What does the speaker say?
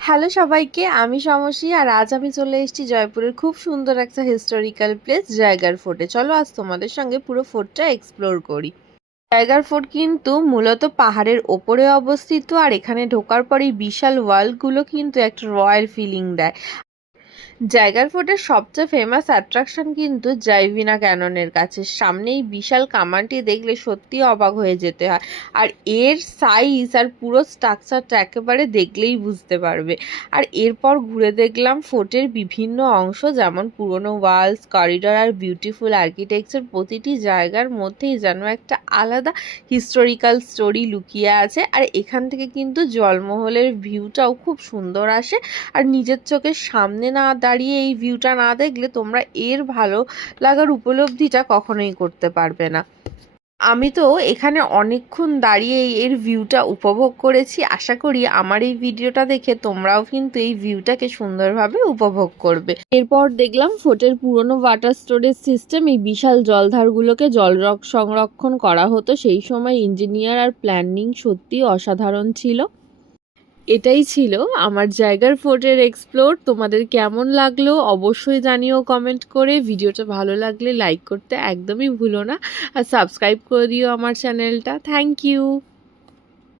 Hello সবাইকে, আমি সমসী আর আজ আমি চলে এসেছি জয়পুরের খুব সুন্দর একটা হিস্টোরিক্যাল প্লেস জায়গার ফোর্টে। চলো আজ তোমাদের সঙ্গে পুরো ফোর্টটা এক্সপ্লোর করি। টাইগার ফোর্ট কিন্তু মূলত পাহাড়ের ওপরে অবস্থিত, আর এখানে ঢোকার পরেই বিশাল ওয়ালগুলো কিন্তু একটা রয়্যাল ফিলিং দেয়। জাইগার ফোর্টের সবচেয়ে ফেমাস অ্যাট্রাকশন কিন্তু জাইভিনা ক্যাননের কাছে। সামনে এই বিশাল কামানটি দেখলে সত্যি অবাক হয়ে যেতে হয়। আর এর সাইজ আর পুরো স্ট্রাকচারটা একেবারে দেখলেই বুঝতে পারবে। আর এরপর ঘুরে দেখলাম ফোর্টের বিভিন্ন অংশ, যেমন পুরনো ওয়ালস, করিডর আর বিউটিফুল আর্কিটেকচার। প্রতিটি জায়গার মধ্যেই যেন একটা আলাদা হিস্টোরিক্যাল স্টোরি লুকিয়ে আছে। আর এখান থেকে কিন্তু জলমহলের ভিউটাও খুব সুন্দর আসে। আর নিজের চোখের সামনে না দাঁড়িয়ে এই ভিউটা না দেখলে তোমরা এর ভালো লাগার উপলব্ধিটা কখনোই করতে পারবে না। আমি তো এখানে অনেকক্ষণ দাঁড়িয়ে এর ভিউটা উপভোগ করেছি। আশা করি আমার এই ভিডিওটা দেখে তোমরাও কিন্তু এই ভিউটাকে সুন্দরভাবে উপভোগ করবে। এরপর দেখলাম ফোর্টের পুরনো ওয়াটার স্টোরেজ সিস্টেম। এই বিশাল জলধারগুলোকে সংরক্ষণ করা হতো সেই সময়। ইঞ্জিনিয়ার আর প্ল্যানিং সত্যি অসাধারণ ছিল। এটাই ছিল আমার জায়গার ফোর্টের এক্সপ্লোর। তোমাদের কেমন লাগলো অবশ্যই জানিও কমেন্ট করে। ভিডিওটা ভালো লাগলে লাইক করতে একদমই ভুলো না, আর সাবস্ক্রাইব করে দিও আমার চ্যানেলটা। Thank you.